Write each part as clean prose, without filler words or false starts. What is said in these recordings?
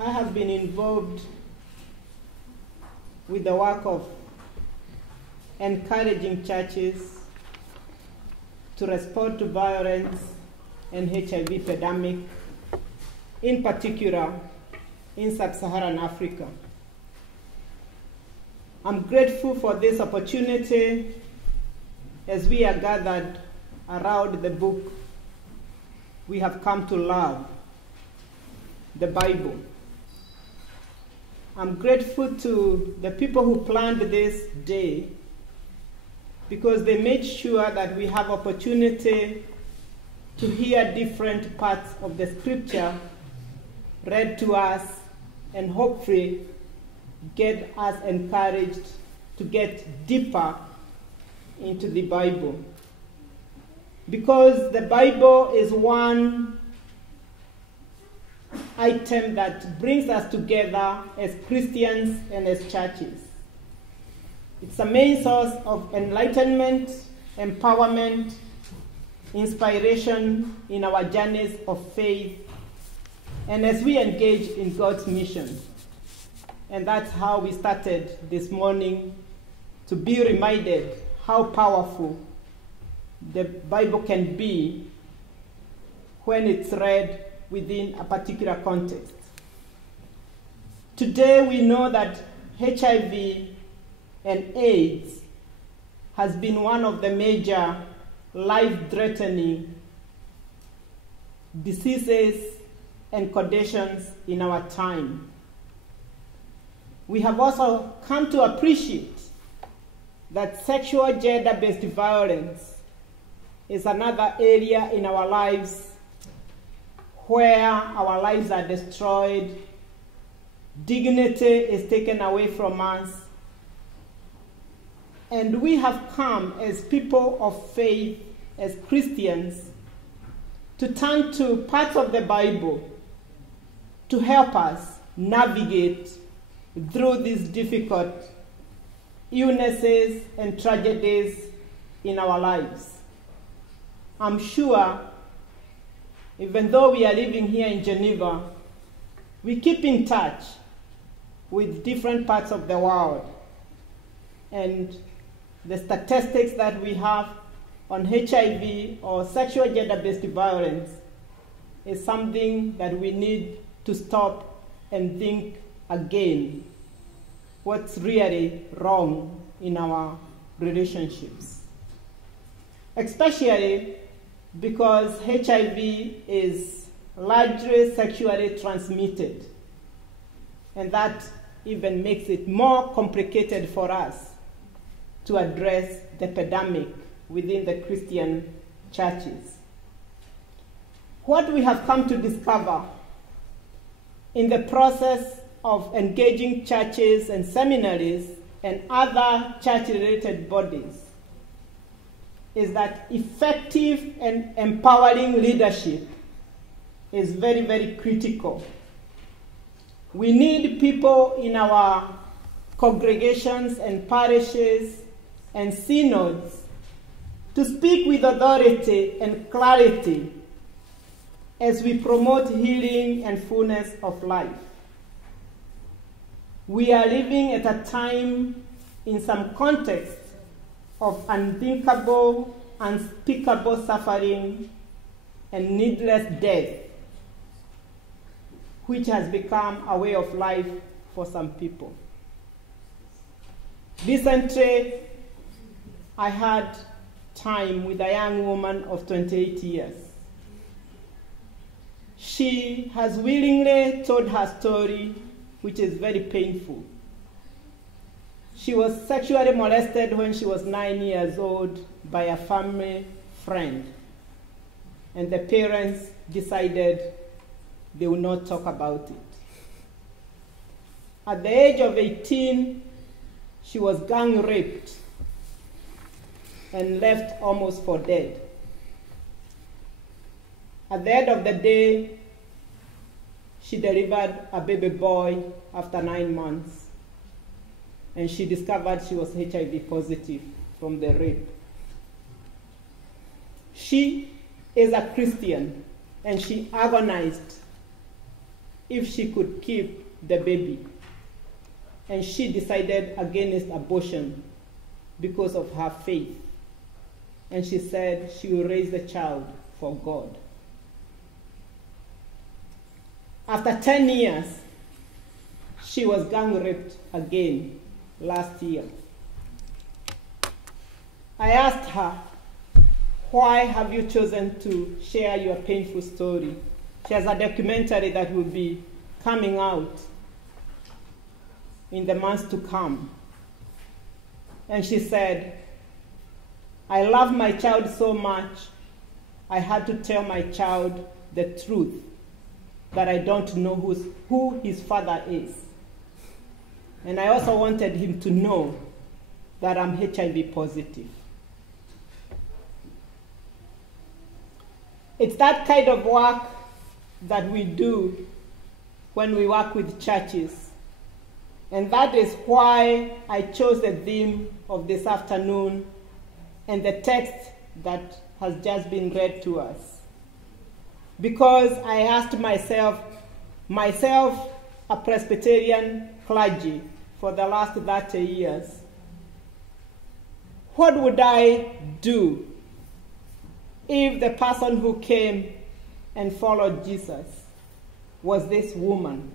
I have been involved with the work of encouraging churches to respond to violence and HIV epidemic, in particular in sub-Saharan Africa. I'm grateful for this opportunity as we are gathered around the book we have come to love, the Bible. I'm grateful to the people who planned this day because they made sure that we have opportunity to hear different parts of the scripture read to us and hopefully get us encouraged to get deeper into the Bible. Because the Bible is one item that brings us together as Christians and as churches. It's a main source of enlightenment, empowerment, inspiration in our journeys of faith, and as we engage in God's mission. And that's how we started this morning, to be reminded how powerful the Bible can be when it's read within a particular context. Today we know that HIV and AIDS has been one of the major life-threatening diseases and conditions in our time. We have also come to appreciate that sexual gender-based violence is another area in our lives where our lives are destroyed, dignity is taken away from us, and we have come as people of faith, as Christians, to turn to parts of the Bible to help us navigate through these difficult illnesses and tragedies in our lives. I'm sure, even though we are living here in Geneva, we keep in touch with different parts of the world. And the statistics that we have on HIV or sexual gender-based violence is something that we need to stop and think again. What's really wrong in our relationships? Especially because HIV is largely sexually transmitted, and that even makes it more complicated for us to address the epidemic within the Christian churches. What we have come to discover in the process of engaging churches and seminaries and other church-related bodies is that effective and empowering leadership is very, very critical. We need people in our congregations and parishes and synods to speak with authority and clarity as we promote healing and fullness of life. We are living at a time in some contexts of unthinkable, unspeakable suffering and needless death, which has become a way of life for some people. Recently, I had time with a young woman of 28 years. She has willingly told her story, which is very painful. She was sexually molested when she was 9 years old by a family friend, and the parents decided they would not talk about it. At the age of 18, she was gang raped and left almost for dead. At the end of the day, she delivered a baby boy after 9 months, and she discovered she was HIV positive from the rape. She is a Christian, and she agonized if she could keep the baby. And she decided against abortion because of her faith. And she said she will raise the child for God. After 10 years, she was gang raped again last year. I asked her, why have you chosen to share your painful story? She has a documentary that will be coming out in the months to come. And she said, I love my child so much, I had to tell my child the truth, that I don't know who his father is. And I also wanted him to know that I'm HIV positive. It's that kind of work that we do when we work with churches. And that is why I chose the theme of this afternoon and the text that has just been read to us. Because I asked myself, a Presbyterian clergy for the last 30 years, what would I do if the person who came and followed Jesus was this woman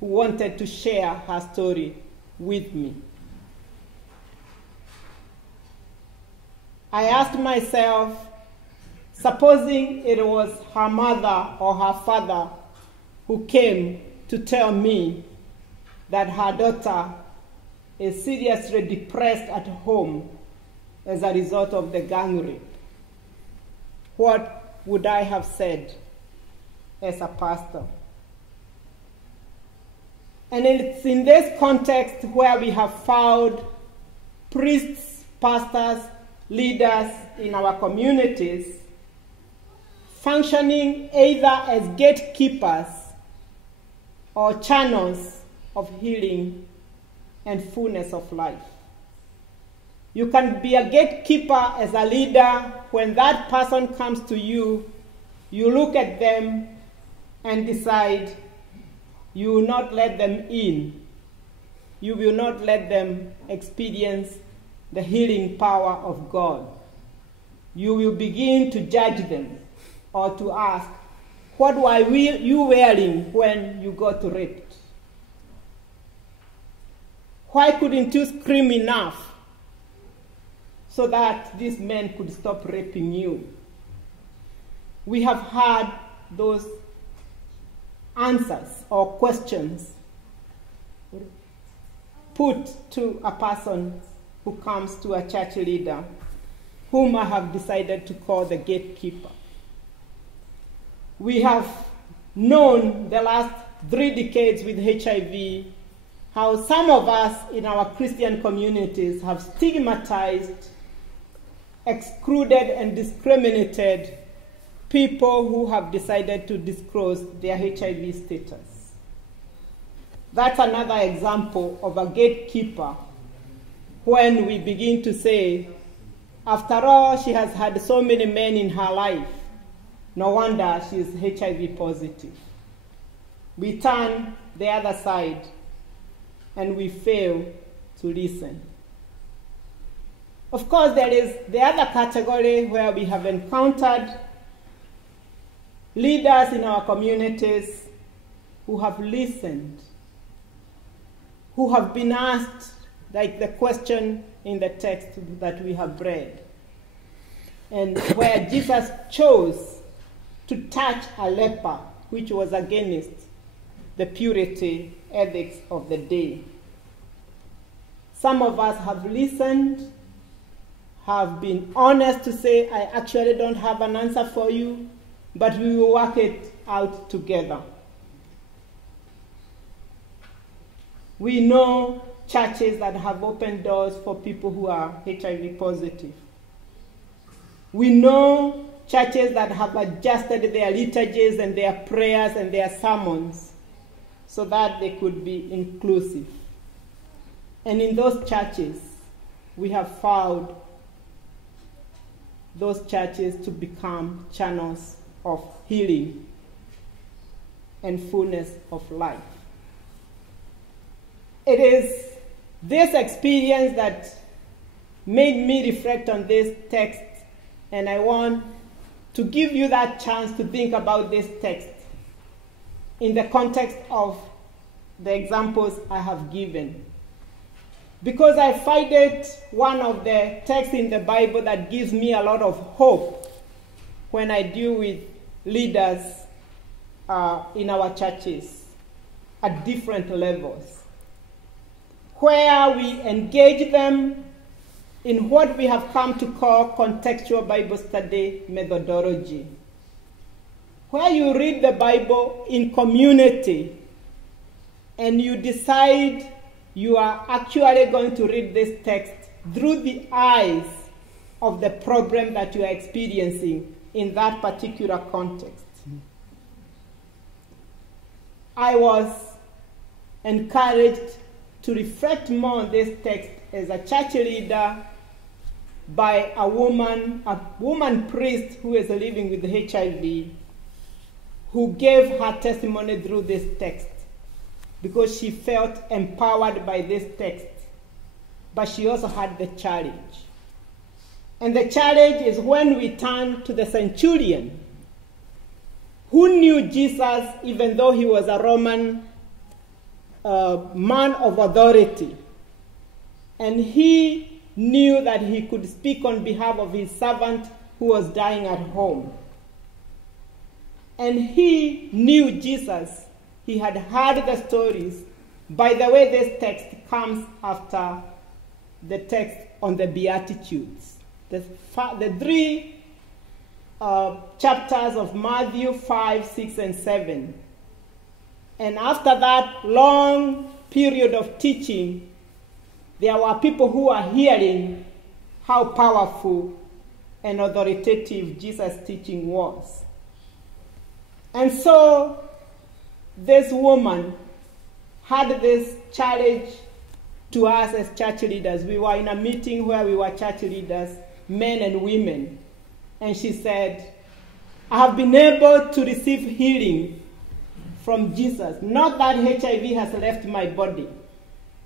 who wanted to share her story with me? I asked myself, supposing it was her mother or her father who came to tell me that her daughter is seriously depressed at home as a result of the gang rape, what would I have said as a pastor? And it's in this context where we have found priests, pastors, leaders in our communities functioning either as gatekeepers or channels of healing and fullness of life. You can be a gatekeeper as a leader. When that person comes to you, you look at them and decide you will not let them in. You will not let them experience the healing power of God. You will begin to judge them or to ask, what were you wearing when you got raped? Why couldn't you scream enough so that these men could stop raping you? We have had those answers or questions put to a person who comes to a church leader, whom I have decided to call the gatekeeper. We have known the last 3 decades with HIV how some of us in our Christian communities have stigmatized, excluded, and discriminated people who have decided to disclose their HIV status. That's another example of a gatekeeper when we begin to say, after all, she has had so many men in her life, no wonder she is HIV positive. We turn the other side and we fail to listen. Of course, there is the other category where we have encountered leaders in our communities who have listened, who have been asked, like the question in the text that we have read, and where Jesus chose to touch a leper, which was against the purity ethics of the day. Some of us have listened, have been honest to say, I actually don't have an answer for you, but we will work it out together. We know churches that have opened doors for people who are HIV positive. We know churches that have adjusted their liturgies and their prayers and their sermons so that they could be inclusive. And in those churches, we have found those churches to become channels of healing and fullness of life. It is this experience that made me reflect on this text, and I want to give you that chance to think about this text in the context of the examples I have given. Because I find it one of the texts in the Bible that gives me a lot of hope when I deal with leaders in our churches at different levels, where we engage them in what we have come to call contextual Bible study methodology, where you read the Bible in community and you decide you are actually going to read this text through the eyes of the problem that you are experiencing in that particular context. I was encouraged to reflect more on this text as a church leader by a woman priest who is living with HIV, who gave her testimony through this text because she felt empowered by this text, but she also had the challenge. And the challenge is when we turn to the centurion, who knew Jesus even though he was a Roman man of authority. And he knew that he could speak on behalf of his servant who was dying at home. And he knew Jesus. He had heard the stories. By the way, this text comes after the text on the Beatitudes. The three chapters of Matthew 5, 6, and 7. And after that long period of teaching, there were people who were hearing how powerful and authoritative Jesus' teaching was. And so this woman had this challenge to us as church leaders. We were in a meeting where we were church leaders, men and women. And she said, I have been able to receive healing from Jesus. Not that HIV has left my body,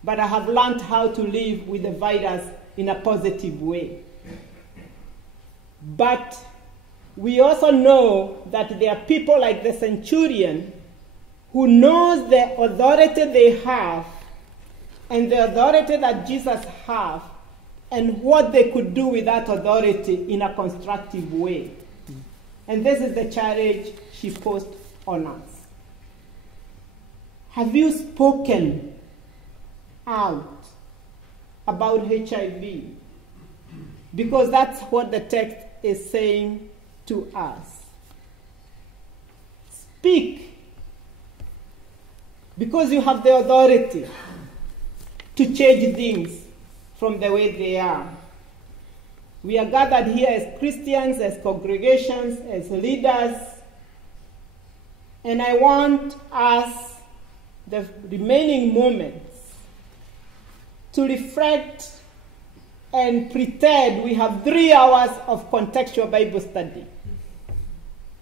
but I have learned how to live with the virus in a positive way. But we also know that there are people like the centurion who knows the authority they have and the authority that Jesus has and what they could do with that authority in a constructive way. And this is the challenge she posed on us. Have you spoken out about HIV? Because that's what the text is saying to us. Speak, because you have the authority to change things from the way they are. We are gathered here as Christians, as congregations, as leaders, and I want us, the remaining moments, to reflect and pretend we have 3 hours of contextual Bible study,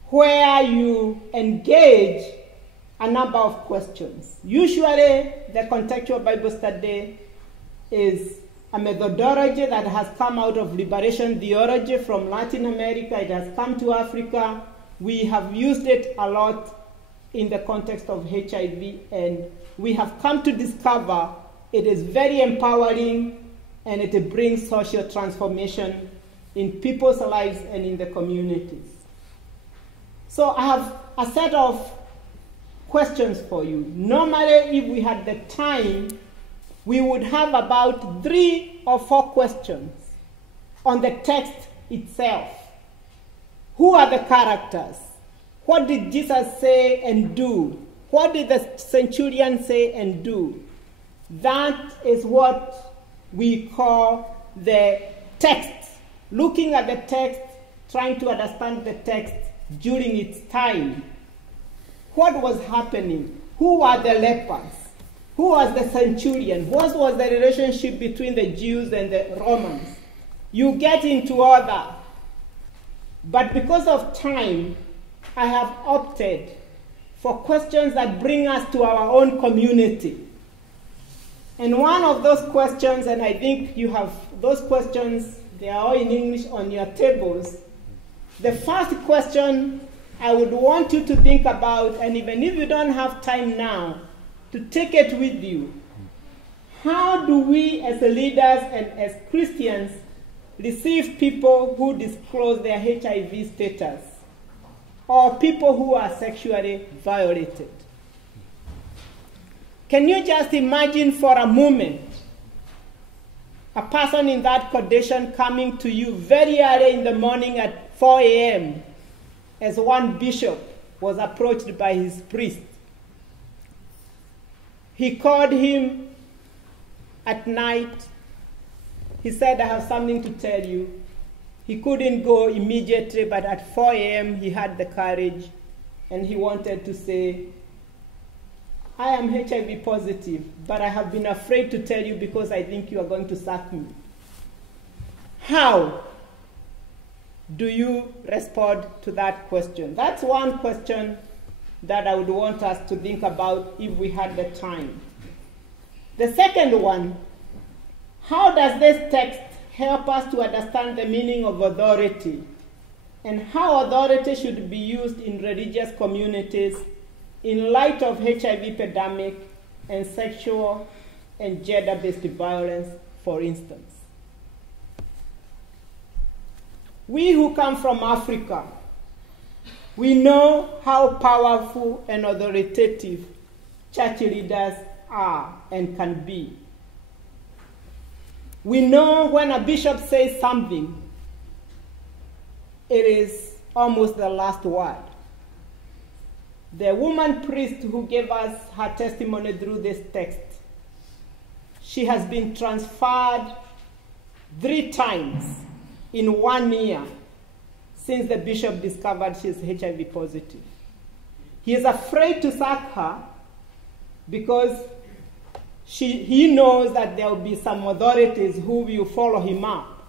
where you engage a number of questions. Usually, the contextual Bible study is a methodology that has come out of liberation theology from Latin America. It has come to Africa. We have used it a lot in the context of HIV, and we have come to discover it is very empowering and it brings social transformation in people's lives and in the communities. So I have a set of questions for you. Normally, if we had the time, we would have about 3 or 4 questions on the text itself. Who are the characters? What did Jesus say and do? What did the centurion say and do? That is what we call the text. Looking at the text, trying to understand the text during its time. What was happening? Who were the lepers? Who was the centurion? What was the relationship between the Jews and the Romans? You get into all that. But because of time, I have opted for questions that bring us to our own community. And one of those questions, and I think you have those questions, they are all in English on your tables. The first question I would want you to think about, and even if you don't have time now, to take it with you. How do we as leaders and as Christians receive people who disclose their HIV status or people who are sexually violated? Can you just imagine for a moment a person in that condition coming to you very early in the morning at 4 a.m. as one bishop was approached by his priest? He called him at night. He said, I have something to tell you. He couldn't go immediately, but at 4 a.m. he had the courage and he wanted to say, I am HIV positive, but I have been afraid to tell you because I think you are going to sack me. How do you respond to that question? That's one question that I would want us to think about if we had the time. The second one, how does this text help us to understand the meaning of authority and how authority should be used in religious communities in light of HIV pandemic and sexual and gender-based violence, for instance? We who come from Africa, we know how powerful and authoritative church leaders are and can be. We know when a bishop says something, it is almost the last word. The woman priest who gave us her testimony through this text, she has been transferred 3 times in 1 year since the bishop discovered she is HIV positive. He is afraid to sack her because he knows that there will be some authorities who will follow him up.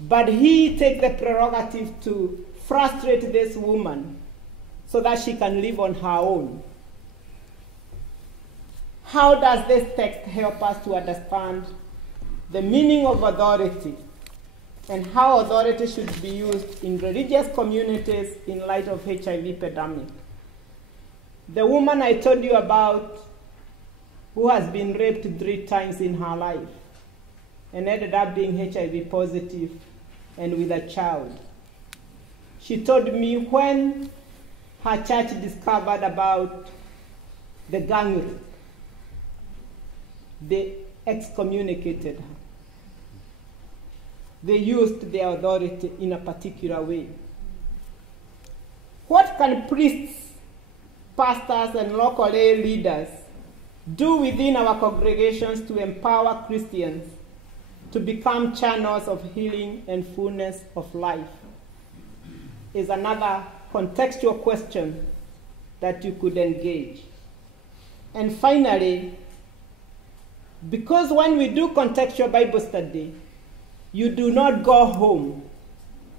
But he takes the prerogative to frustrate this woman so that she can live on her own. How does this text help us to understand the meaning of authority and how authority should be used in religious communities in light of HIV pandemic? The woman I told you about who has been raped 3 times in her life and ended up being HIV positive and with a child. She told me when her church discovered about the gang rape, they excommunicated her. They used their authority in a particular way. What can priests, pastors, and local lay leaders do within our congregations to empower Christians to become channels of healing and fullness of life? Is another contextual question that you could engage. And finally, because when we do contextual Bible study, you do not go home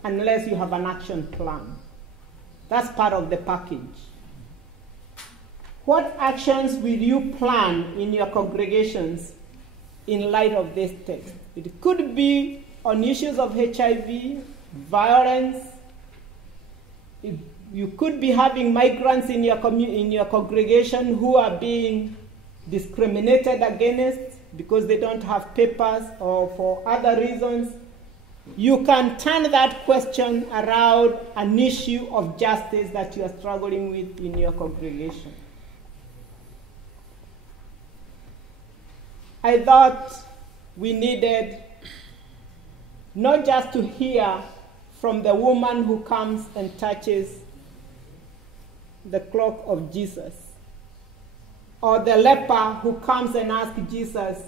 unless you have an action plan. That's part of the package. What actions will you plan in your congregations in light of this text? It could be on issues of HIV, violence. You could be having migrants in your congregation who are being discriminated against because they don't have papers or for other reasons. You can turn that question around an issue of justice that you are struggling with in your congregation. I thought we needed not just to hear from the woman who comes and touches the cloak of Jesus, or the leper who comes and asks Jesus,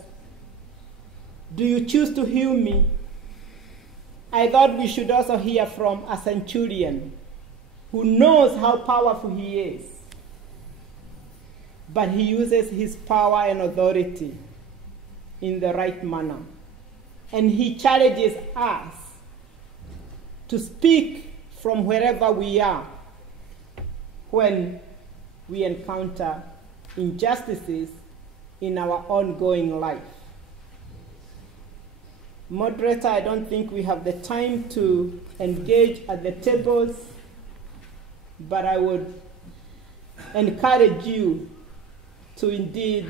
do you choose to heal me? I thought we should also hear from a centurion who knows how powerful he is, but he uses his power and authority in the right manner. And he challenges us to speak from wherever we are when we encounter injustices in our ongoing life. Moderator, I don't think we have the time to engage at the tables, but I would encourage you to indeed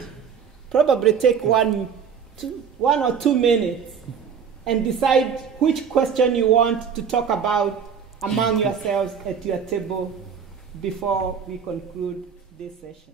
probably take one or 2 minutes and decide which question you want to talk about among yourselves at your table before we conclude this session.